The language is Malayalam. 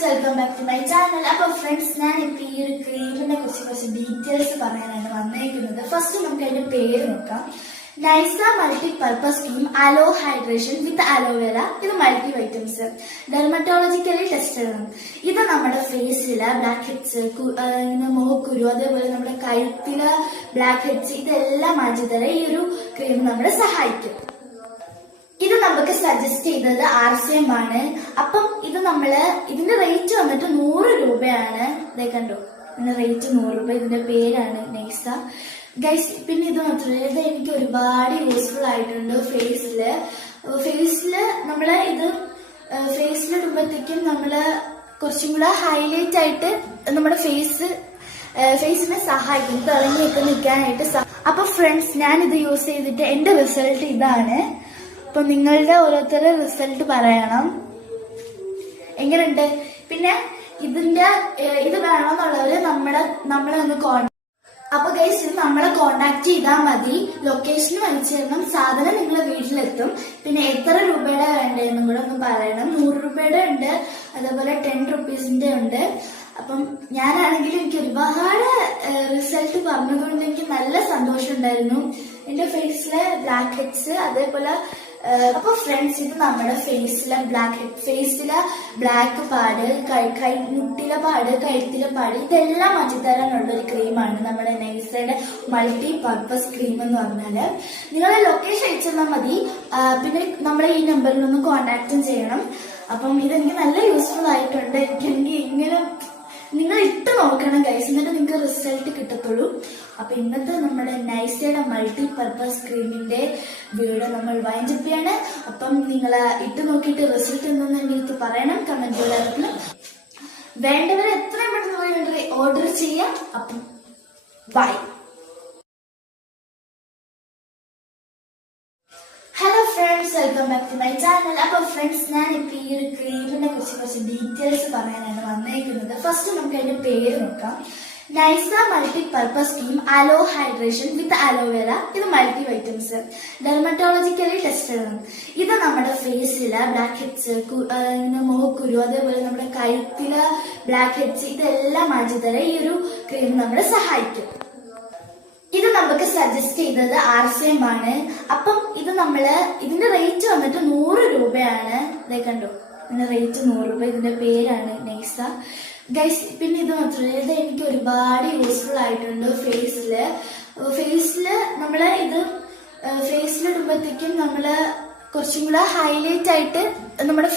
Friends, welcome back to my channel. അപ്പൊ ഫ്രണ്ട്സ്, ഞാൻ ഇപ്പൊ ഈ ഒരു ക്രീമിനെ കുറിച്ച് കുറച്ച് ഡീറ്റെയിൽസ് പറയാനാണ് വന്നേക്കുന്നത്. ഫസ്റ്റ് നമുക്ക് അതിന്റെ പേര് നോക്കാം. നൈസ multi purpose cream aloe hydration with aloe vera. ഇത് മൾട്ടി വൈറ്റമിൻസ്, ഡെർമറ്റോളജിക്കലി ടെസ്റ്റഡ് ആണ്. ഇത് നമ്മുടെ ഫേസില് ബ്ലാക്ക് ഹെഡ്സ്, മുഖക്കുരു, അതേപോലെ നമ്മുടെ കഴുത്തില് ബ്ലാക്ക് ഹെഡ്സ് ഇതെല്ലാം മാറ്റി തരാൻ ഈ ഒരു ക്രീം നമ്മളെ സഹായിക്കും. ഇത് നമുക്ക് സജസ്റ്റ് ചെയ്തത് RCM ആണ്. അപ്പം ഇത് ഇതിന്റെ റേറ്റ് വന്നിട്ട് 100 രൂപയാണ്. ഇതേ കണ്ടോ, ഇതിന്റെ റേറ്റ് 100 രൂപ. ഇതിന്റെ പേരാണ് നൈസ ഗൈസ്. പിന്നെ ഇത് മാത്രമല്ല, ഇത് എനിക്ക് ഒരുപാട് യൂസ്ഫുൾ ആയിട്ടുണ്ട് ഫേസില് നമ്മള് ഇത് ഫേസിലിടുമ്പോഴത്തേക്കും നമ്മള് കുറച്ചും കൂടെ ഹൈലൈറ്റ് ആയിട്ട് നമ്മുടെ ഫേസിനെ സഹായിക്കും, തിളങ്ങിയൊക്കെ നിൽക്കാനായിട്ട്. അപ്പൊ ഫ്രണ്ട്സ്, ഞാൻ ഇത് യൂസ് ചെയ്തിട്ട് എന്റെ റിസൾട്ട് ഇതാണ്. അപ്പൊ നിങ്ങളുടെ ഓരോരുത്തരുടെ റിസൾട്ട് പറയണം എങ്ങനെയുണ്ട്. പിന്നെ ഇത് വേണമെന്നുള്ളവര് നമ്മളെ ഒന്ന് അപ്പൊ ഗൈസ്, ഇത് നമ്മളെ കോണ്ടാക്ട് ചെയ്താൽ മതി. ലൊക്കേഷനും അയച്ചു തരണം, സാധനം നിങ്ങളെ വീട്ടിലെത്തും. പിന്നെ എത്ര രൂപയുടെ വേണ്ടതെന്നും കൂടെ ഒന്ന് പറയണം. 100 രൂപയുടെ ഉണ്ട്, അതേപോലെ 10 റുപ്പീസിന്റെ ഉണ്ട്. അപ്പം ഞാനാണെങ്കിൽ എനിക്ക് ഒരുപാട് റിസൾട്ട് പറഞ്ഞതുകൊണ്ട് എനിക്ക് നല്ല സന്തോഷം ഉണ്ടായിരുന്നു. എന്റെ ഫേസിലെ ബ്ലാക്ക് ഹെഡ്സ്, അതേപോലെ അപ്പൊ ഫ്രണ്ട്സ്, ഇത് നമ്മുടെ ഫേസിലെ ബ്ലാക്ക് പാട്, മുട്ടിലെ പാട്, കഴുത്തിലെ പാട് ഇതെല്ലാം മാറ്റിത്തരാനുള്ള ഒരു ക്രീമാണ് നമ്മുടെ നൈസയുടെ മൾട്ടി പർപ്പസ് ക്രീം എന്ന് പറഞ്ഞാല്. നിങ്ങളെ ലൊക്കേഷൻ അയച്ചെന്നാൽ മതി. പിന്നെ നമ്മളെ ഈ നമ്പറിൽ ഒന്ന് കോണ്ടാക്റ്റും ചെയ്യണം. അപ്പം ഇതെനിക്ക് നല്ല യൂസ്ഫുൾ ആയിട്ടുണ്ട്. എനിക്ക് ഇങ്ങനെ നിങ്ങൾ ഇട്ട് നോക്കണം ഗൈസ്, എന്നിട്ട് നിങ്ങൾക്ക് റിസൾട്ട് കിട്ടത്തുള്ളൂ. അപ്പൊ ഇന്നത്തെ നമ്മുടെ നൈസയുടെ മൾട്ടി പർപ്പസ് ക്രീമിന്റെ വീഡിയോ നമ്മൾ വൈൻഡപ്പ് ചെയ്യാണ്. അപ്പം നിങ്ങൾ ഇട്ട് നോക്കിയിട്ട് റിസൾട്ട് എന്തെന്ന് എനിക്ക് പറയണം കമന്റ് ബോക്സിൽ. വേണ്ടവരെ എത്രയും പെട്ടെന്ന് പോയി ഓർഡർ ചെയ്യാം. അപ്പം bye. Hello friends, welcome back to my channel. അപ്പൊ ഫ്രണ്ട്സ്, ഞാൻ ഇപ്പൊ ഈ ഒരു ക്രീമിനെ കുറിച്ച് കുറച്ച് ഡീറ്റെയിൽസ് പറയാനാണ് വന്നേക്കുന്നത്. ഫസ്റ്റ് നമുക്ക് അതിന്റെ പേര് നോക്കാം. നൈസ multi purpose cream aloe hydration with aloe vera. ഇത് മൾട്ടി വൈറ്റമിൻസ്, ഡെർമറ്റോളജിക്കലി ടെസ്റ്റഡ് ആണ്. ഇത് നമ്മുടെ ഫേസില് ബ്ലാക്ക് ഹെഡ്സ്, മുഖക്കുരു, അതേപോലെ നമ്മുടെ കഴുത്തില് ബ്ലാക്ക് ഹെഡ്സ് ഇതെല്ലാം മാറ്റി തരാൻ ഈ ഒരു ക്രീം നമ്മളെ സഹായിക്കും. ഇത് നമുക്ക് സജസ്റ്റ് ചെയ്തത് RCM ആണ്. അപ്പം ഇതിന്റെ റേറ്റ് വന്നിട്ട് 100 രൂപയാണ്. ഇതേ കണ്ടോ, ഇതിന്റെ റേറ്റ് 100 രൂപ. ഇതിന്റെ പേരാണ് നൈസ ഗൈസ്. പിന്നെ ഇത് മാത്രമല്ല, ഇത് എനിക്ക് ഒരുപാട് യൂസ്ഫുൾ ആയിട്ടുണ്ട് ഫേസില് ഫേസിലിടുമ്പോഴത്തേക്കും കുറച്ചും കൂടെ ഹൈലൈറ്റ് ആയിട്ട് നമ്മുടെ